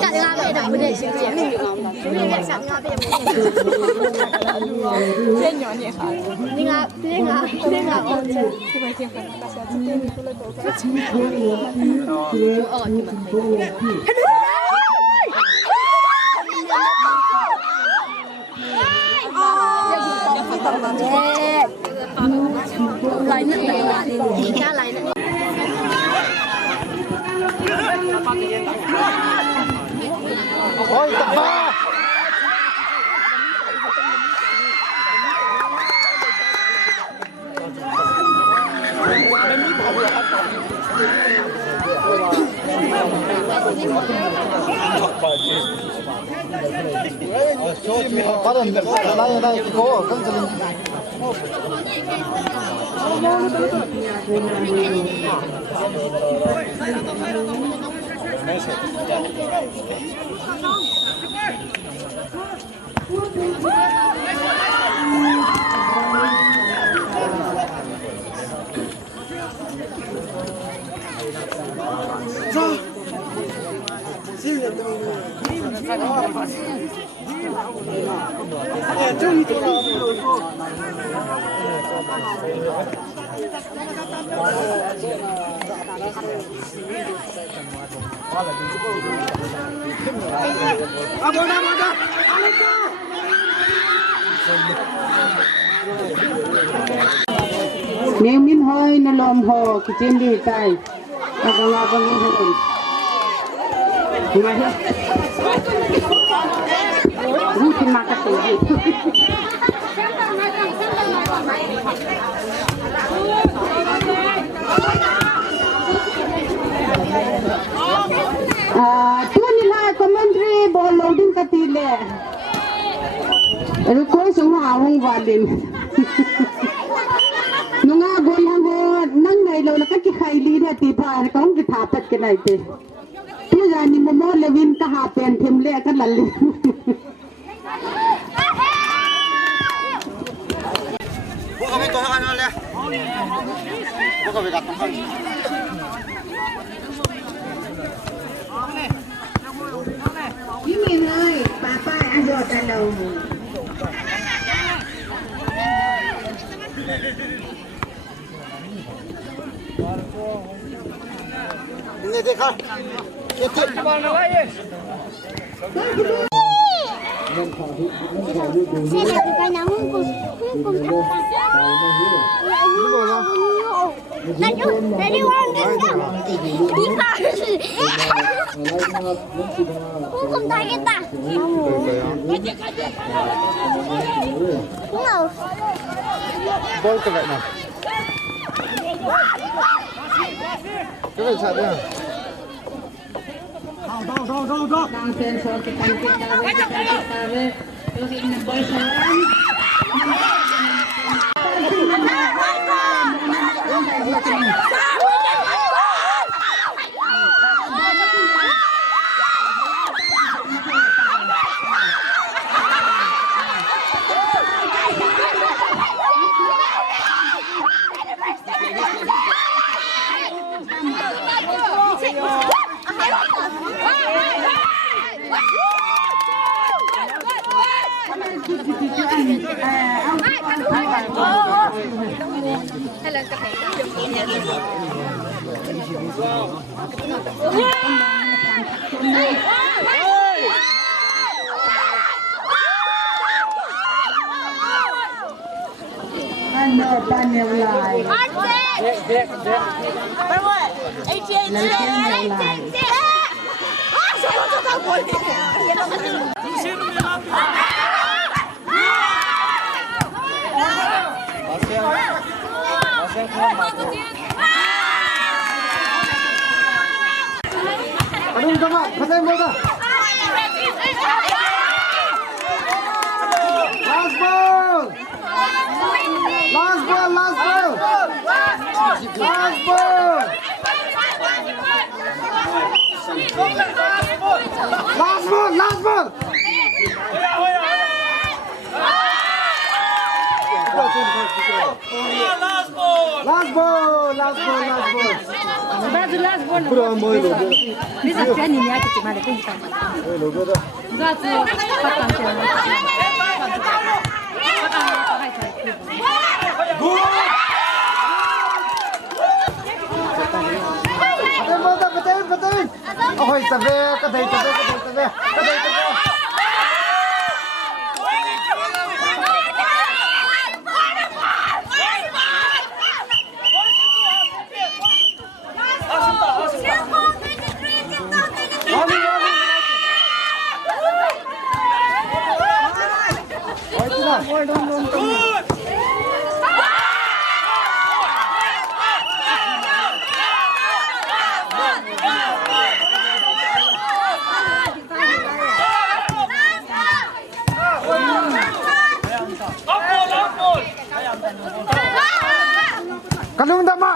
下定阿贝的不对，行不行？兄弟，下定阿贝不对。真牛你好，那个哦，这边挺好，大家这边你过来搞个情况。哦，你们。来呢，底下来呢。可以得吧？把人来一个，跟着你。走，现在都。哎，终于到了。阿伯，阿雷哥。Nêm nín hơi nó lòm hồ cái trên đi tay, abang abang ini hon. Gimana? Rutin makan tu. Tuan nilai Menteri Bolodin katile. Ruko semua awang walin. Nunga bolang ho nang nai lo laka ki khaili ra ti phar kaung ki thapat ke nai te tu jani mo lewin ka ha pen them le ka lalli Bo kami to kan le Bo kami kat kan Ini ơi papa ajo ta lo Ini dekha. Itu mana lagi? Saya nak bukan nama hukum Dari orang hukum tak kita. Bol ke mana? Cái sao đây? Đâu. Đang trên số cái tăng kita về terus ini boy seorang ano panewlay Aduh, coba, katanya bola. Last ball. Last ball. Last ball. Pura moi lo. Bisa kan ini aja cuma ada pun. Lo go da. Gazu pakan sih. Betul. Ôi tập về, cái đây tập về. Kanung dama.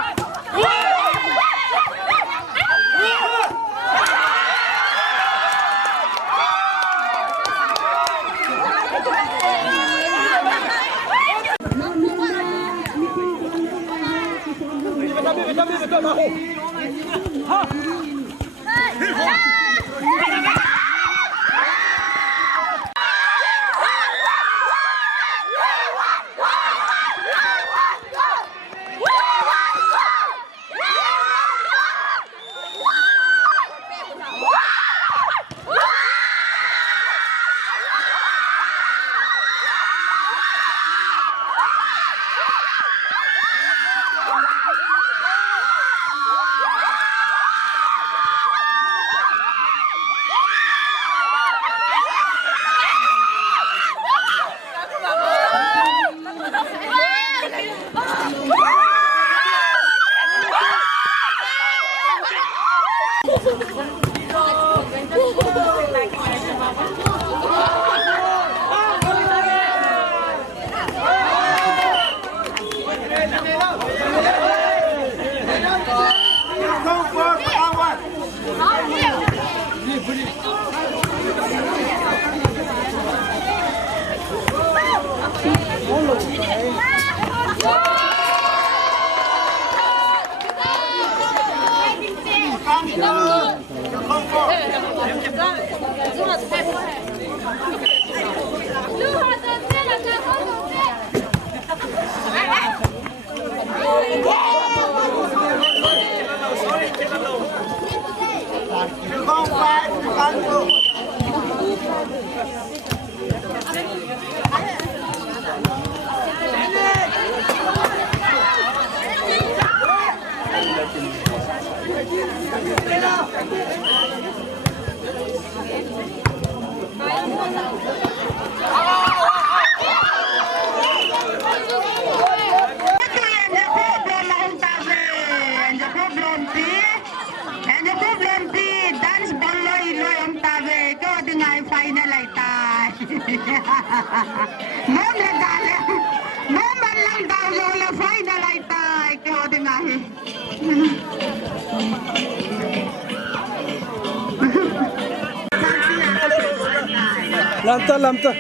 Lamta.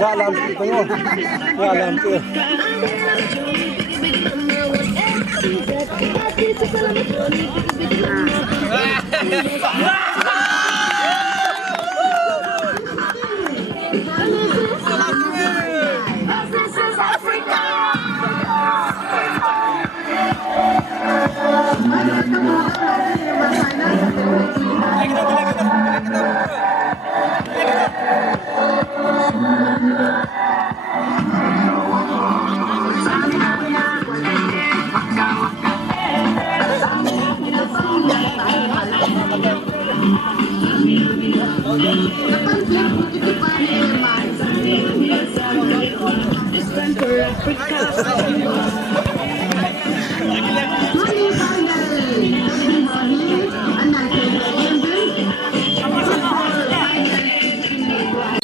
Gak lamta tengok. Gak lamta.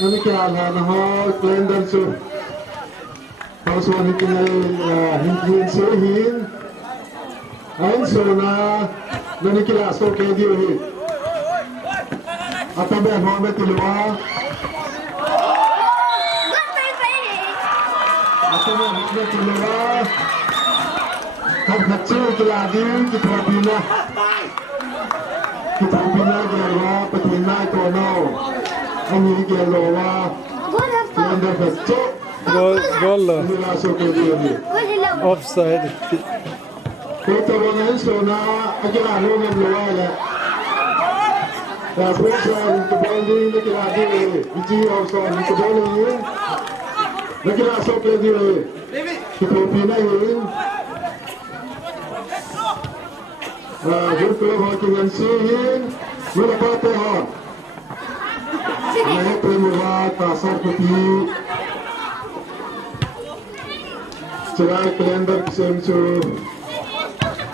Kami kaya kalender so paswani hintin sehin ayon so na nanikila so kedi hi atabe home tilwa atabe home tilwa Hak kecil keladi kita bina gelwa petina kono ini gelwa kelenda kecil Goal ini masuk ke dia ni offside. kita orang sona agak lalu gelwa le ya pressure kembali ni keladi biji offside kembali ni lagi masuk ke dia kita bina ini Jurkul Hokigan Sihin Merapate Hon Mereka Primura Kasar Peti Cerai Kalender Kesemcu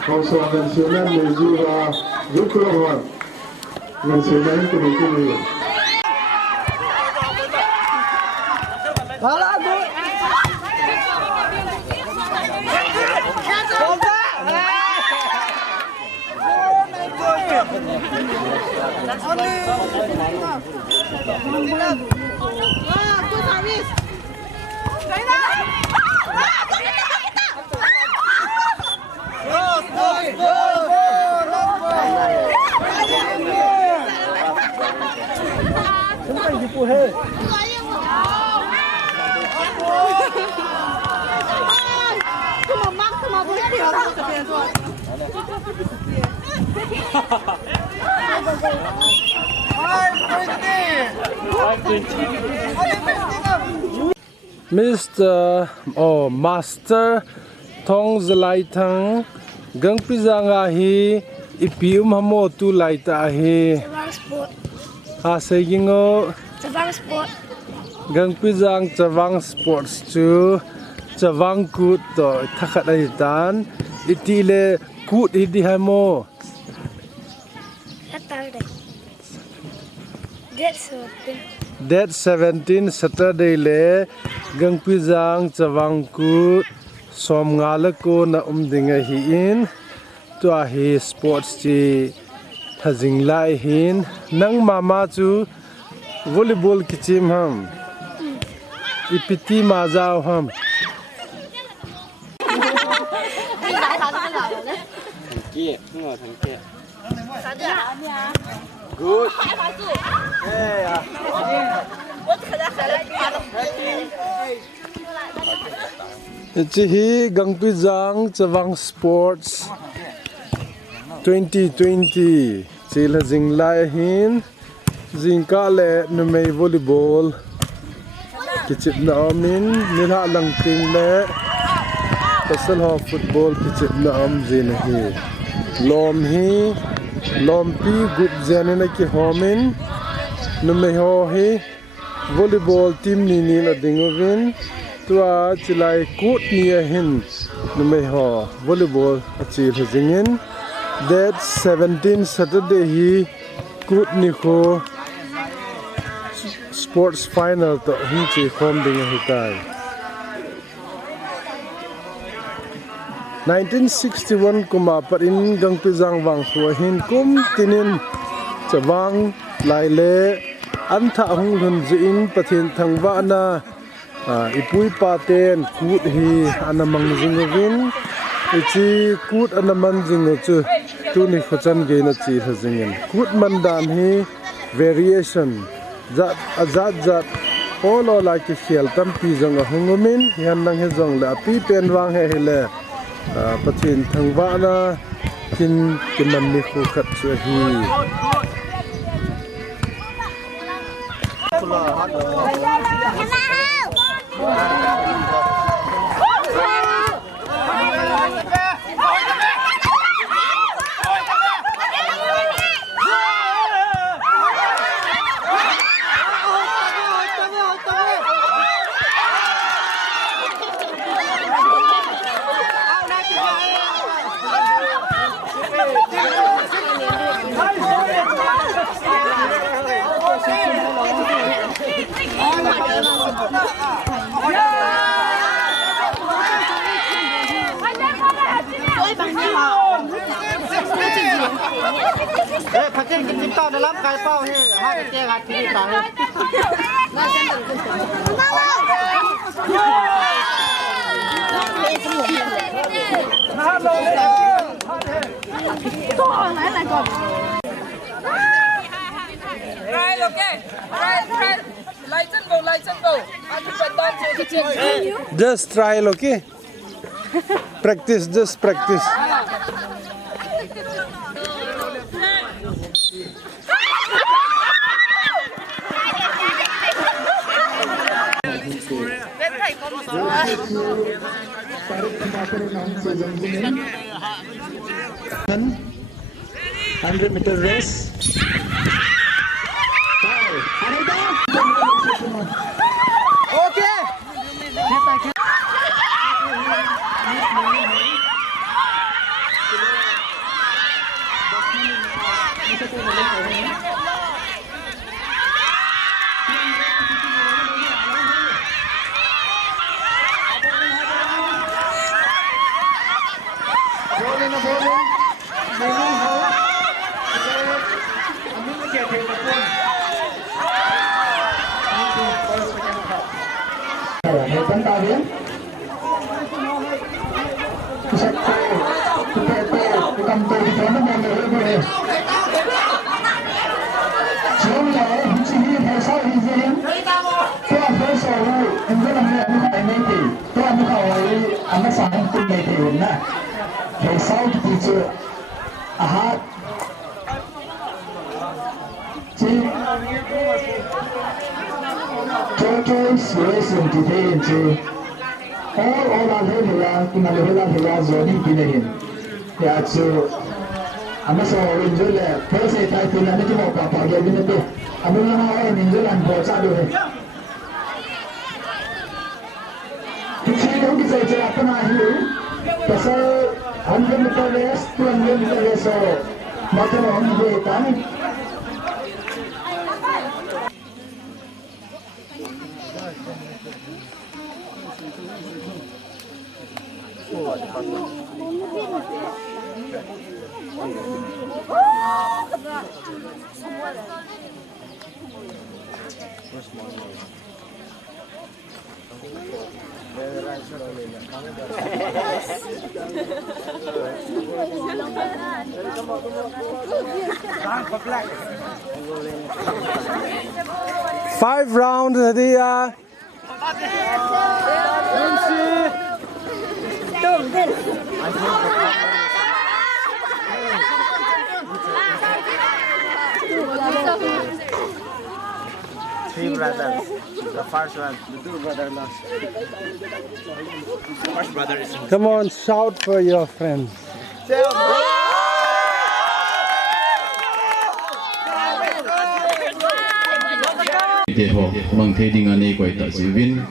Kausuan dan Sinan Mejura Jurkul Hon Dengan Sinan Kemungkinan Mr. Master Thong Zalai Thang Gang Pizanga hi Ipium Hamo tu Laita hi Chavang Sport. Hasegingo Chavang Sport. Gang Pizang Chavang Sports chu Chavang Kut to Thakat Aitan Itile Kut Hidi Hamo Saturday. That's something. Date 17 Saturday le Gang Pizang Chavang Kut Som Ngalako na umdinga hi in Tua hi sports chi Thajing lai hin Nang mama chu Volleyball kichim ham Ipiti mazao ham Good. Chi hi Gang Pizang Chavang Sports 2020 Chi la jing lai hin Jingka le numei volleyball Kichip na amin Nilha lang ting le Pasal ho football kichip na am zin hi Lom hi Lom pi gup zanina ki homin Numei ho hi Volleyball team ni ni la dingovin Tua chilai kut niya hin Numei ho volleyball achil hizingin Date 17 Saturday hi Kut ni ko Sports final to hin chi khom ding hitai 1961 kuma parin Gang Pizang wang khua hin kum tinin Chavang lai le Antha hung hun zin pathin thangwa na Ipui paten kut hi anamang zingavin Ichi kut anaman zingo chu Tu ni khochan ge na chi hazingin Kut mandan hi variation Zat azat zat Polo la ki khial tampi zong a hungumin Hian nang he zong la pi pen wang he le Pathin thangwa na Kin kiman ni khu khat chu hi Phát triển kinh tế tao đã lắm cái bao hi hai cái kia gạt thì tao hi Just trial, okay? Practice, just practice. $100-meter race. Five rounds, Nadia. Three brothers. The first one, the two brothers lost. The first brother is in. Come on, shout for your friends. Te ho mang the ding ani koi ta si win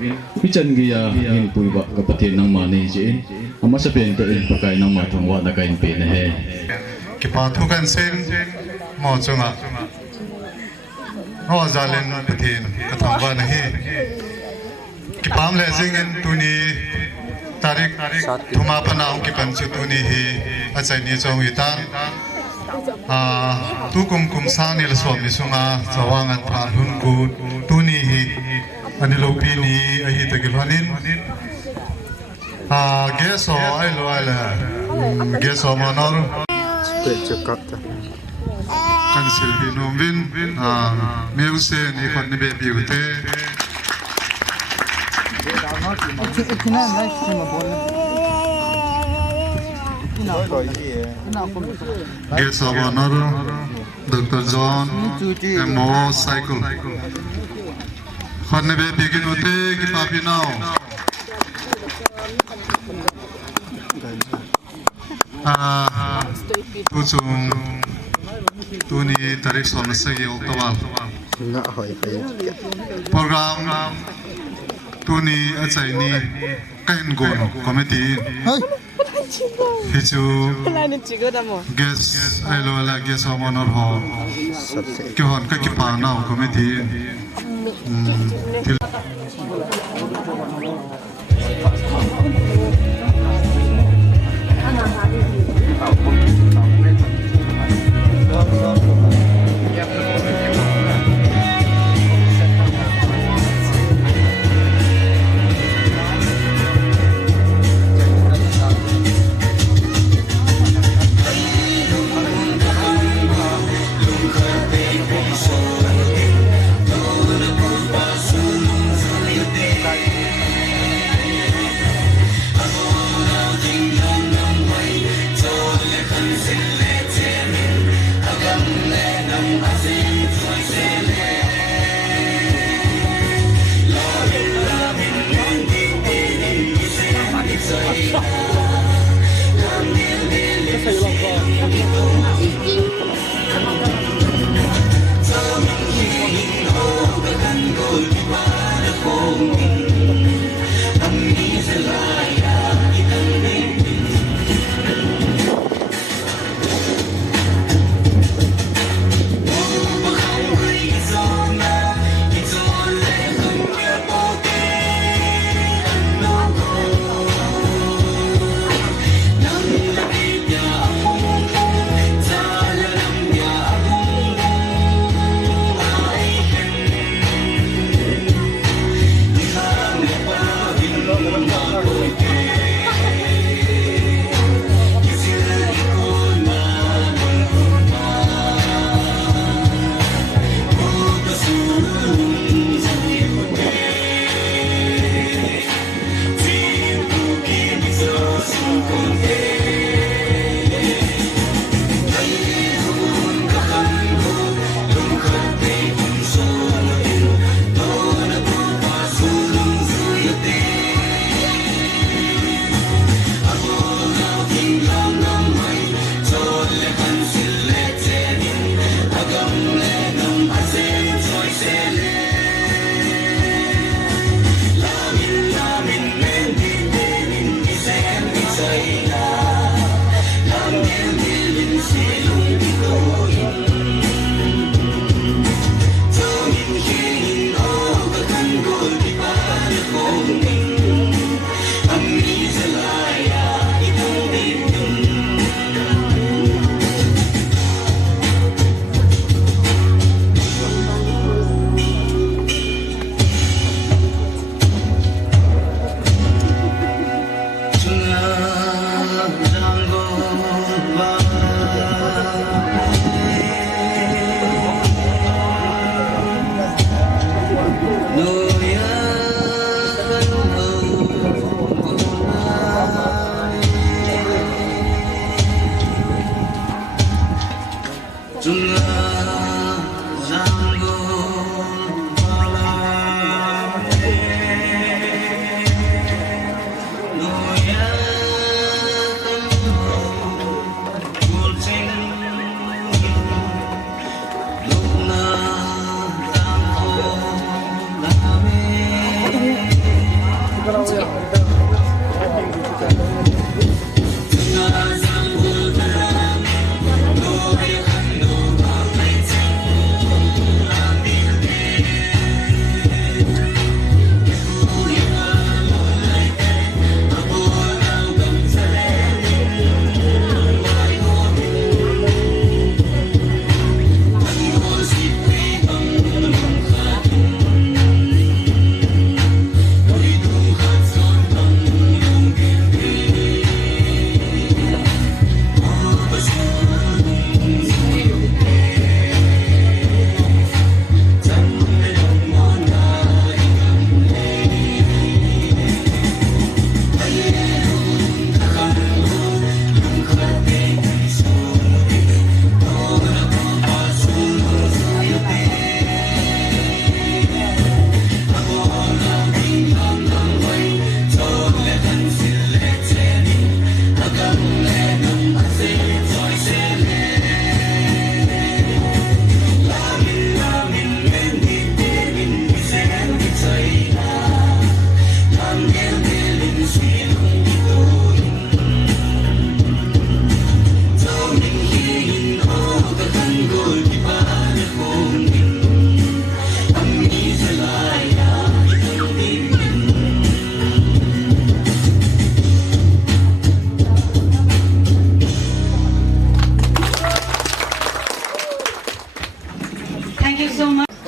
pichan gia hin puiba ka pathian nang ma nei je ama sa pen te in pakai nang ma thangwa na kain pe na he ki pa thu kan sen mo chunga ho zalen pathian ka thangwa na he ki pam le jingen tuni tarik thuma panam ki pan chu tuni hi achai ni chong itan tu kum sanil swami sunga chawangan phan hun ku tuni hi anilo pini ahi tagilanin geso ai lo ala geso manor kan silbi nomvin meuse ni khon ni be biute Geso manor Dr. John MO cycle khon ni be bigin ute ki papi now Kucung tuni tarik son segi oktawal program tuni acai ni kain gono committee hicu guest alo ala guest honor ho kehon ka ki pa na committee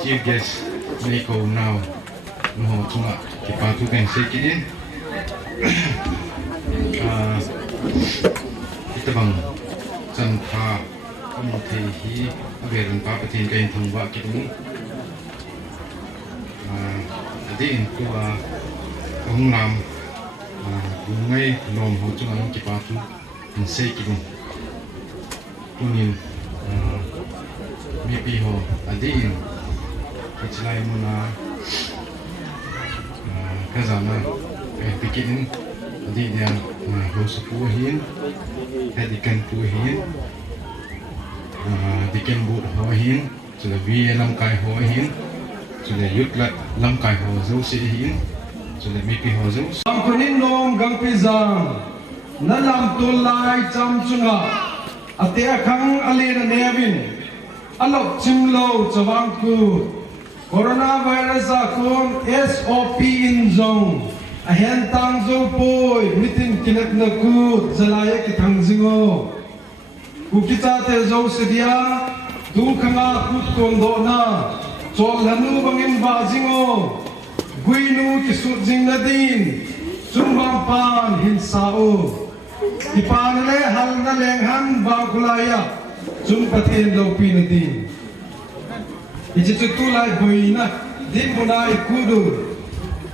Chief guest, Nico now, no tunga, kipatu kan sekini. Kita bang, canta một thì hi về làm baประเทศกันทางว่ากินนี้ที่อินตัวห้องน้ำดูง่ายนมเขาจะนั่งกินปลาทุกอินเสกินตัวนี้มีปีหัวที่อินก็จะไล่มุนาก็จะมาไปกินที่เดียวหัวสุปูหินที่กันปูหินที่กันบูดหัวหินจะวิ่งลำกายหัวหินจะยุดละลำกายหัวซูสีหินจะมีปีหัวซูสามคนนี้น้องกังปีจังนั่นลำตัวลายจำจุงะอาเตียขังอลีนเนวินอลบชิมโลจวังกูโคโรนาไวรัสคุณ SOP อินจงอาเห็นตังจูปุยมิตินกินนักกูจะลายกิทังจิงโอกูคิดจะเตะจูเสียดูขังอาคุดคนโดนาโจลฮันูบังอินบาจิงโอกุยนูกิสุจิงนาดินจุมบังปานหินซาโอที่ปานเล่ฮัลนั่นเลงฮันบากุลายะจุมปะเทนโลปีนาดินอิจิตุตุไลบุยนะดินบุนายคูดู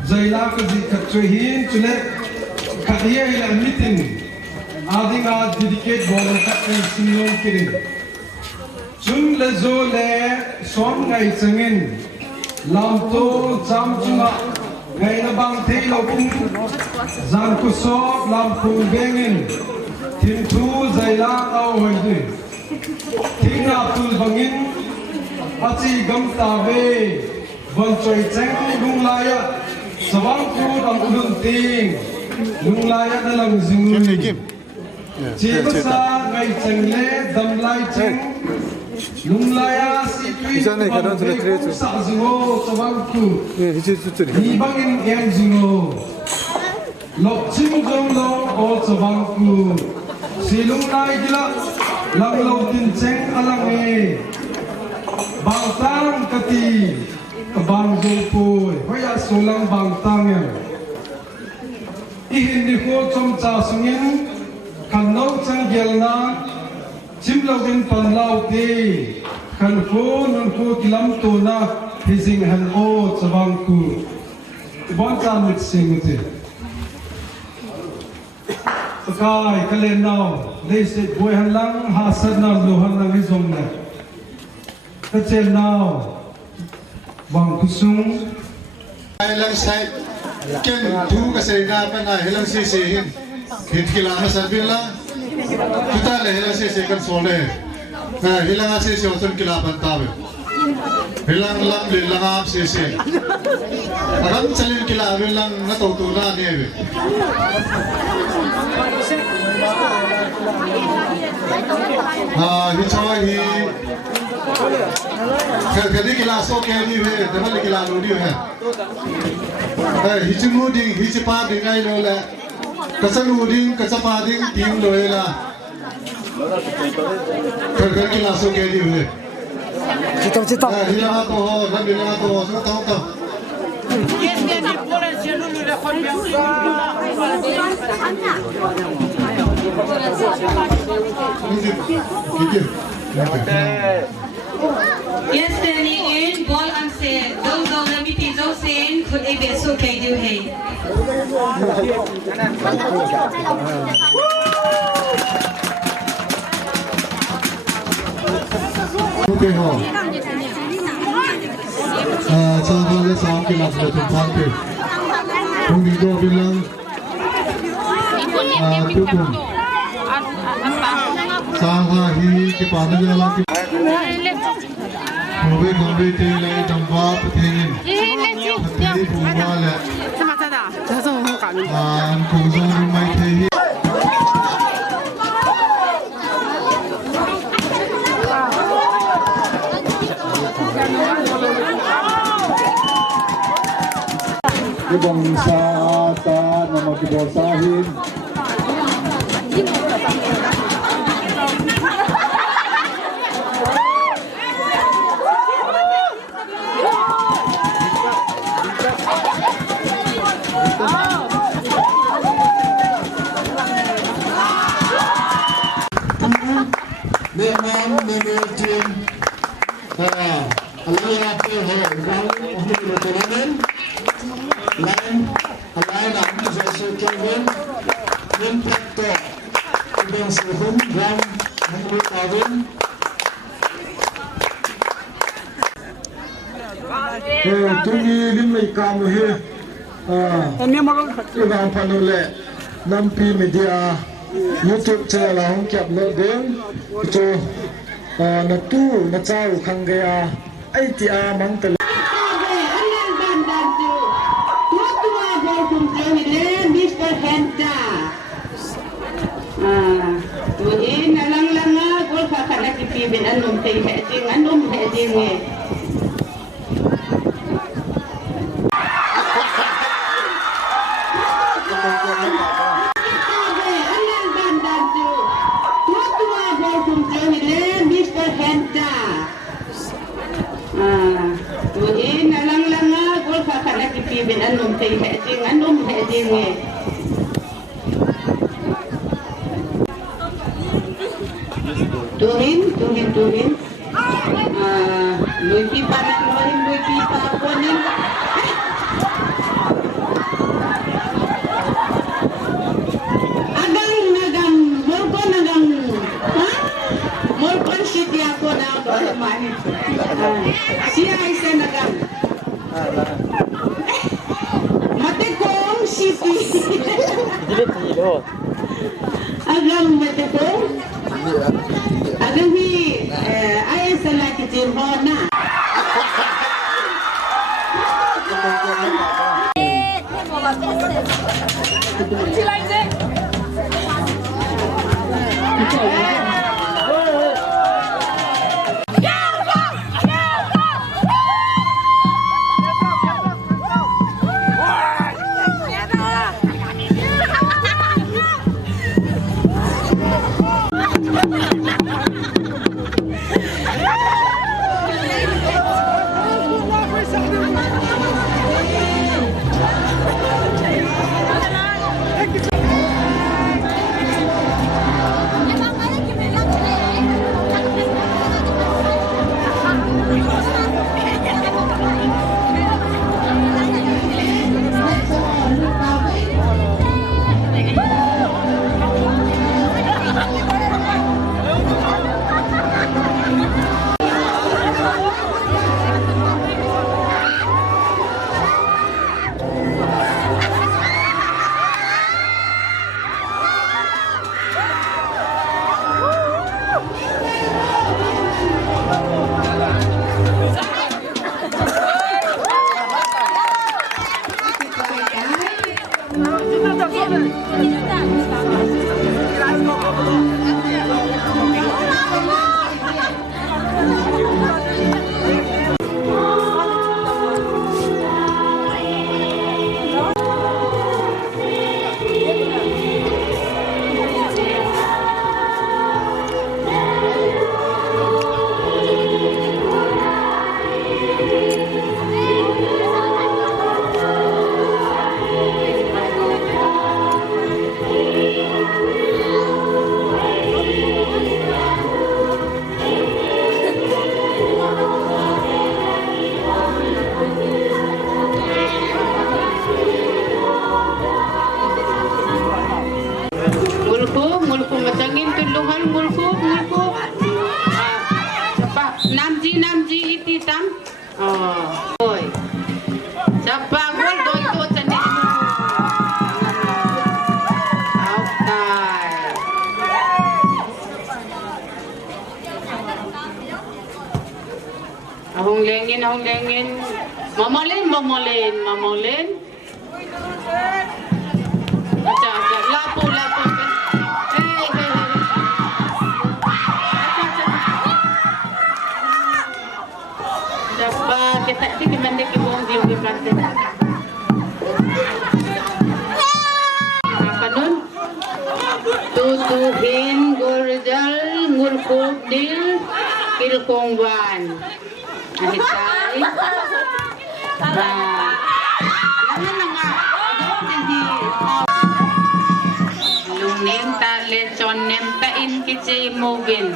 ใจลากจิขัดช่วยหินจุเล่ขัดเยี่ยละมิตินอาดิงอาดิดิเกตบอลขัดเป็นสิงห์คิรินจุนเลโซเลสอนไงจังอินลำโตจำจุงะไงนะบางเทลบุ้งจังกุศลลำพูเบงินทิ้งทูใจลากเอาไว้ด้วยทิ้งนาตุลบังอินอาจีกำตาเวบนใจแจ้งลุงลายะสว่างคูดำลุนติงลุงลายะนั่นลังจิงจีบสาไงจังเล่ดำลายจังลุงลายะสิทุยบังเวกุสาจิงโอสว่างคูนี่บังอินเอ็นจิงโอหลบชิมจงโลโอสว่างคูสิลุงลายกิละลังโลตินเจงอลังเอบางตังกตีบางจูปุยพยาสุลังบางตังยังอีหินดิโคจมจ่าสุงินขันนกจังเกลนาชิมลาวินปันลาวตีขันโคนุนโคกิลัมตัวนาฮิซิงฮันโอสว่างกูบอนจามิดสิงติสกายกะเลนนาวเลสิบวยฮันลังหาสันนาโลฮันลังฮิซงเนกระเจนนาววังกุซุงไอ้ลังไซเก่งทูกเสนาเป็นไอ้ลังซีซีหินหินกีฬามาสันบินละทุกท่านเลยลังซีซีกันโซเล่ฮิลังซีซีอุตกีฬาปันตาเวฮิลังลังลิลังอาบซีซีรังเซลินกีฬาฮิลังนัตโตนาเนเวฮิชอยฮีकभी किला सो के नहीं है डबल किला लोडी है हिच मूडिंग हिच पा दिंगाई लोला कसन मूडिंग कसा पा दिंग टीम लोएला कभी किला सो के नहीं है चितो हिला तो हो रब हिला तो हो सुनो तो ये ने पूरे जेलू ले खन Yes, standing in, ball and say, those on the meeting, those saying, could it be so okay, do hey? Okay, ho. Sa mga sa ang kilas na tumpante. Kung dito bilang tukong. Sa nga hi kipano niya lang Kowe gombe te lai damba pathengin pathi phuma le an khuzong mai the hi Ibang sa ta na magkibosahin Mẹ alaya pe he gang umur teramen lain alaya nam jose Kelvin impacto dengan sehum gang umur Kelvin tuni limai kamu he ibang panule nampi media YouTube channel hong kyap no deng cho na tu na chau khang gaya ai ti a mang tel Mr. Henta tuhin alang langa gol kakak kipibin anum tei hejing anum hejing Mr. Henta tuhin alang langa gol kakak kipibin anum tei hejing anum hejing tuhin luiki panak lohin luiki pakonin agang morkon city ako na mahin siya isa nagang Matekong city agang Matekong agang hi ay sa laki jirhona Ahong lengin, mamolin. Acha, lapo. Hey. Dapat kita dimandi kibong di kantin. Apa nun? Tutuhin gurjal ngulkup dil kilkongwan. Ahitay. Lungnem ta lechon nem ta in kiche movin.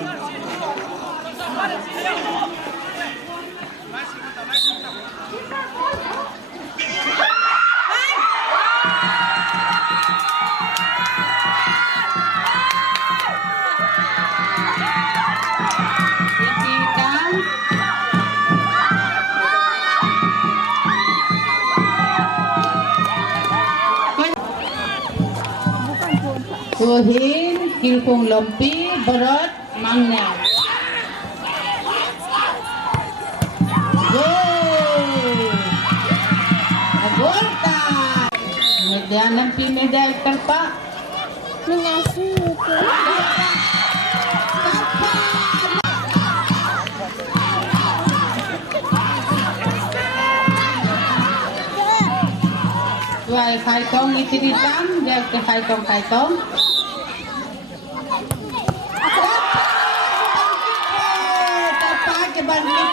Bohin, Kilkong Lompi, Barot, Mangna. Goal! Agorta! Medya Lampi, medya terpa. Mengasih itu. Tuai khai tong itiritam, dia ke khai tong. Tapa ke balik.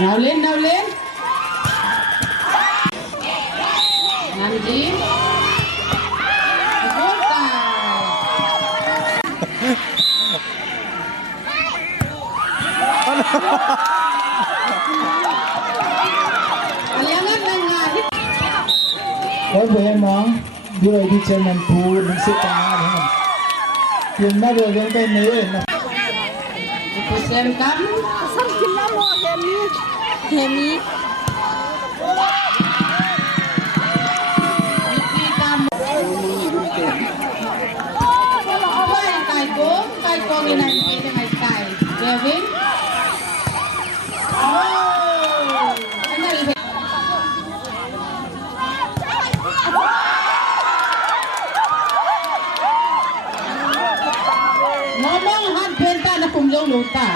Naulin. Nanti. Agorta. Ayangan nangahit. Có với em nó đưa đi chơi nằm thú đứng xếp cá đúng không? Tiền bắt rồi giống tên nữa này. Itu xem cắm. Sambil lama Hemi. Iki kamu. Kai kong ini nanti dengan kai. Kevin. Oh, kenal ini. Ngomong han penta na kumjong luta.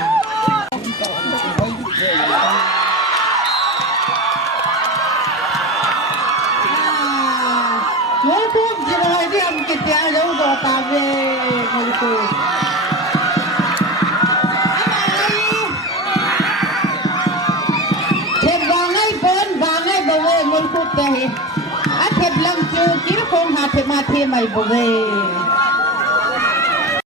Ngomong jika dia kita jauh dota be mulut. Thep bangai bawa mulut teh. Thep lang chu kira kong hati mati mai bawa.